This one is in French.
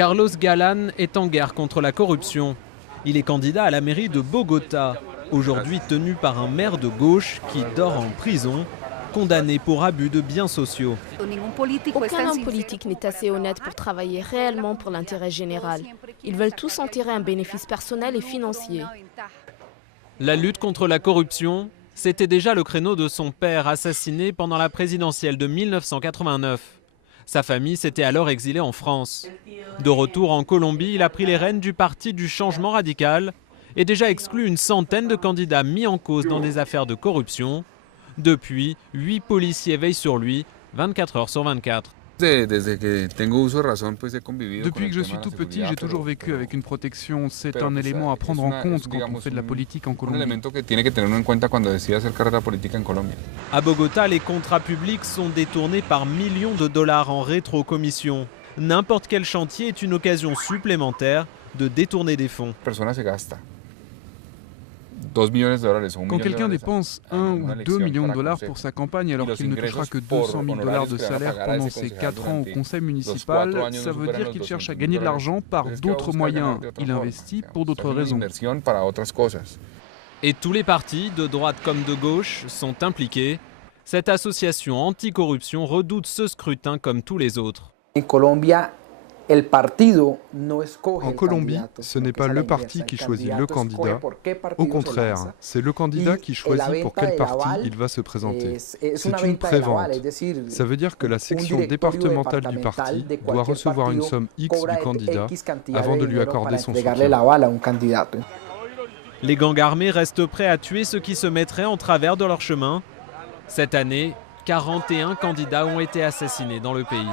Carlos Galán est en guerre contre la corruption. Il est candidat à la mairie de Bogota, aujourd'hui tenu par un maire de gauche qui dort en prison, condamné pour abus de biens sociaux. Aucun homme politique n'est assez honnête pour travailler réellement pour l'intérêt général. Ils veulent tous en tirer un bénéfice personnel et financier. La lutte contre la corruption, c'était déjà le créneau de son père assassiné pendant la présidentielle de 1989. Sa famille s'était alors exilée en France. De retour en Colombie, il a pris les rênes du parti du changement radical et déjà exclu une centaine de candidats mis en cause dans des affaires de corruption. Depuis, 8 policiers veillent sur lui 24 heures sur 24. Depuis Depuis que je suis tout petit, j'ai toujours vécu avec une protection. C'est un élément à prendre en compte quand on fait de la politique en Colombie. À Bogota, les contrats publics sont détournés par millions de dollars en rétrocommission. N'importe quel chantier est une occasion supplémentaire de détourner des fonds. Quand quelqu'un dépense 1 ou 2 millions de dollars pour sa campagne alors qu'il ne touchera que 200 000 dollars de salaire pendant ses 4 ans au conseil municipal, ça veut dire qu'il cherche à gagner de l'argent par d'autres moyens. Il investit pour d'autres raisons. Et tous les partis, de droite comme de gauche, sont impliqués. Cette association anticorruption redoute ce scrutin comme tous les autres. En Colombie, ce n'est pas le parti qui choisit le candidat. Au contraire, c'est le candidat qui choisit pour quel parti il va se présenter. C'est une prévente. Ça veut dire que la section départementale du parti doit recevoir une somme X du candidat avant de lui accorder son soutien. Les gangs armés restent prêts à tuer ceux qui se mettraient en travers de leur chemin. Cette année, 41 candidats ont été assassinés dans le pays.